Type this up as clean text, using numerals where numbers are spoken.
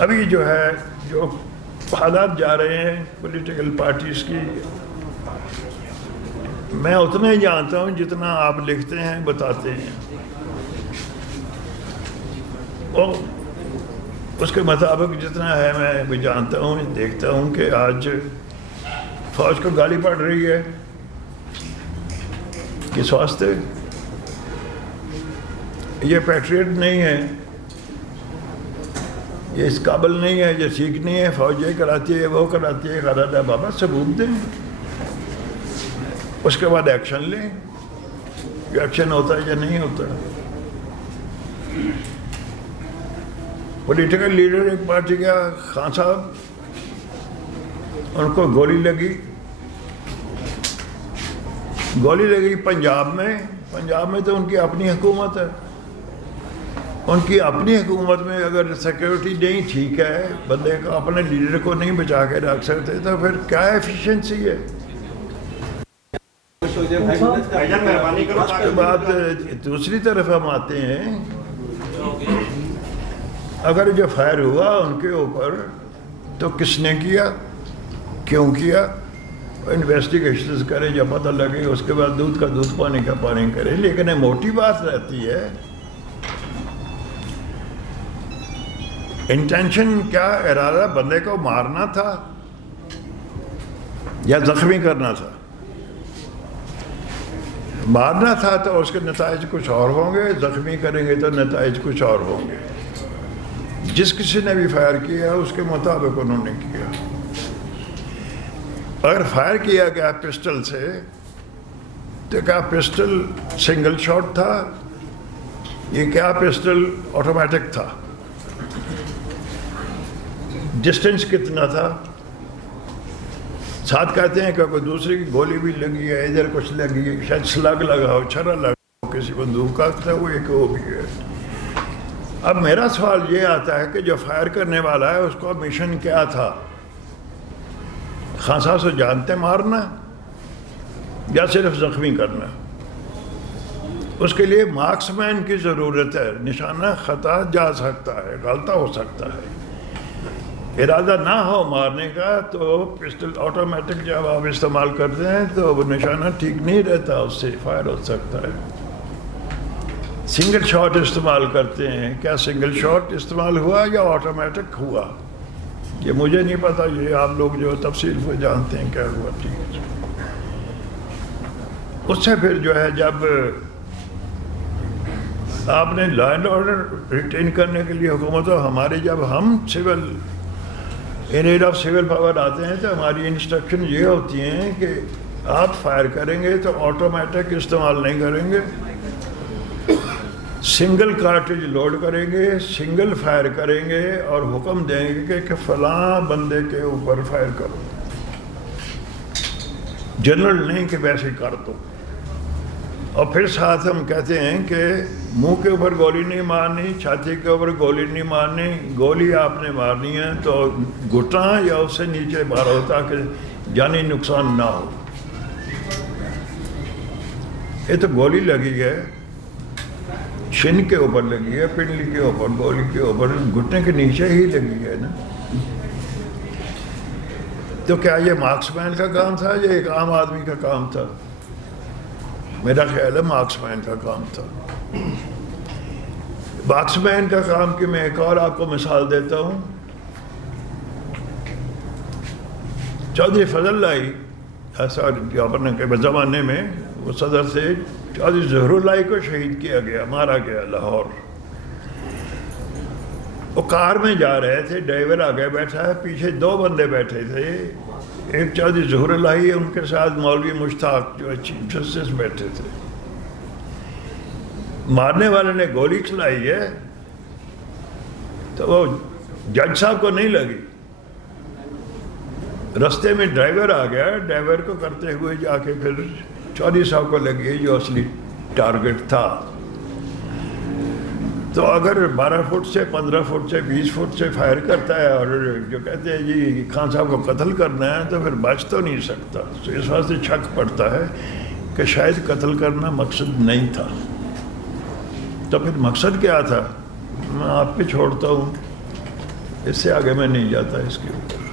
ابھی جو ہے جو حالات جا رہے ہیں پولیٹیکل پارٹیز کی، میں اتنا ہی جانتا ہوں جتنا آپ لکھتے ہیں بتاتے ہیں، اور اس کے مطابق جتنا ہے میں بھی جانتا ہوں، دیکھتا ہوں کہ آج فوج کو گالی پڑ رہی ہے کس واسطے؟ یہ پیٹریٹ نہیں ہے، یہ اس قابل نہیں ہے، یہ ٹھیک نہیں ہے، فوج یہ کراتی ہے وہ کراتی ہے، غلط ہے، بابا ثبوت دیں، اس کے بعد ایکشن لیں، یہ ایکشن ہوتا ہے یا نہیں ہوتا۔ پولیٹیکل لیڈر ایک پارٹی کا خان صاحب، ان کو گولی لگی پنجاب میں تو ان کی اپنی حکومت ہے، ان کی اپنی حکومت میں اگر سیکیورٹی نہیں ٹھیک ہے، بندے کو اپنے لیڈر کو نہیں بچا کے رکھ سکتے، تو پھر کیا ایفیشنسی ہے؟ اس کے بعد دوسری طرف ہم آتے ہیں، اگر جو فائر ہوا ان کے اوپر تو کس نے کیا، کیوں کیا، انویسٹیگیشنز کرے، جب پتہ لگے اس کے بعد دودھ کا دودھ پانی کا پانی کرے۔ لیکن یہ موٹی بات رہتی ہے، انٹینشن کیا، ارادہ بندے کو مارنا تھا یا زخمی کرنا تھا؟ مارنا تھا تو اس کے نتائج کچھ اور ہوں گے، زخمی کریں گے تو نتائج کچھ اور ہوں گے۔ جس کسی نے بھی فائر کیا اس کے مطابق انہوں نے کیا۔ اگر فائر کیا گیا پسٹل سے تو کیا پسٹل سنگل شاٹ تھا، یہ کیا پسٹل آٹومیٹک تھا، ڈسٹینس کتنا تھا؟ ساتھ کہتے ہیں کہ کوئی دوسری کی گولی بھی لگی ہے، ادھر کچھ لگی ہے، شاید سلگ لگا ہو، چھرا لگا ہو، کسی بندوق کا تھا وہ ایک وہ بھی ہے۔ اب میرا سوال یہ آتا ہے کہ جو فائر کرنے والا ہے اس کو مشن کیا تھا؟ خان صاحب سے جانتے مارنا یا صرف زخمی کرنا؟ اس کے لیے مارکس مین کی ضرورت ہے، نشانہ خطا جا سکتا ہے، غلطہ ہو سکتا ہے، ارادہ نہ ہو مارنے کا تو پسٹل آٹومیٹک جب آپ استعمال کرتے ہیں تو وہ نشانہ ٹھیک نہیں رہتا، اس سے فائر ہو سکتا ہے۔ سنگل شاٹ استعمال کرتے ہیں، کیا سنگل شاٹ استعمال ہوا یا آٹومیٹک ہوا؟ یہ مجھے نہیں پتا، یہ آپ لوگ جو تفصیل سے جانتے ہیں کیا ہوا۔ ٹھیک ہے، اس سے پھر جو ہے جب آپ نے لا اینڈ آرڈر ریٹین کرنے کے لیے حکومت ہو، ہماری جب ہم civil in aid of civil power آتے ہیں تو ہماری انسٹرکشن یہ ہوتی ہیں کہ آپ فائر کریں گے تو آٹومیٹک استعمال نہیں کریں گے، سنگل کارٹریج لوڈ کریں گے، سنگل فائر کریں گے اور حکم دیں گے کہ فلاں بندے کے اوپر فائر کرو، جنرل نہیں کہ ویسے کر دو۔ اور پھر ساتھ ہم کہتے ہیں کہ منہ کے اوپر گولی نہیں مارنی، چھاتی کے اوپر گولی نہیں مارنی، گولی آپ نے مارنی ہے تو گھٹنا یا اس سے نیچے مارو تاکہ جانی نقصان نہ ہو۔ یہ تو گولی لگی ہے، شن کے اوپر لگی ہے، پنڈلی کے اوپر، گولی کے اوپر، گھٹنے کے نیچے ہی لگی ہے نا۔ تو کیا یہ مارکس مین کا کام تھا یا ایک عام آدمی کا کام تھا؟ میرا خیال ہے مارکس مین کا کام تھا۔ مارکس مین کا کام کی میں ایک اور آپ کو مثال دیتا ہوں۔ چودھری فضل اللہ اپنے کے زمانے میں وہ صدر سے چودھری ظہور اللہ کو شہید کیا گیا، مارا گیا لاہور۔ وہ کار میں جا رہے تھے، ڈرائیور آگے بیٹھا ہے، پیچھے دو بندے بیٹھے تھے، ایک چودھری ظہور اللہ، ان کے ساتھ مولوی مشتاق جو چیف جسٹس بیٹھے تھے۔ مارنے والے نے گولی چلائی ہے تو وہ جج صاحب کو نہیں لگی، رستے میں ڈرائیور آ گیا، ڈرائیور کو کرتے ہوئے جا کے پھر چودھری صاحب کو لگی جو اصلی ٹارگٹ تھا۔ تو اگر 12 فٹ سے 15 فٹ سے 20 فٹ سے فائر کرتا ہے اور جو کہتے ہیں جی خان صاحب کو قتل کرنا ہے تو پھر بچ تو نہیں سکتا۔ تو اس واسطے شک پڑتا ہے کہ شاید قتل کرنا مقصد نہیں تھا۔ تو پھر مقصد کیا تھا؟ میں آپ پہ چھوڑتا ہوں۔ اس سے آگے میں نہیں جاتا اس کے اوپر.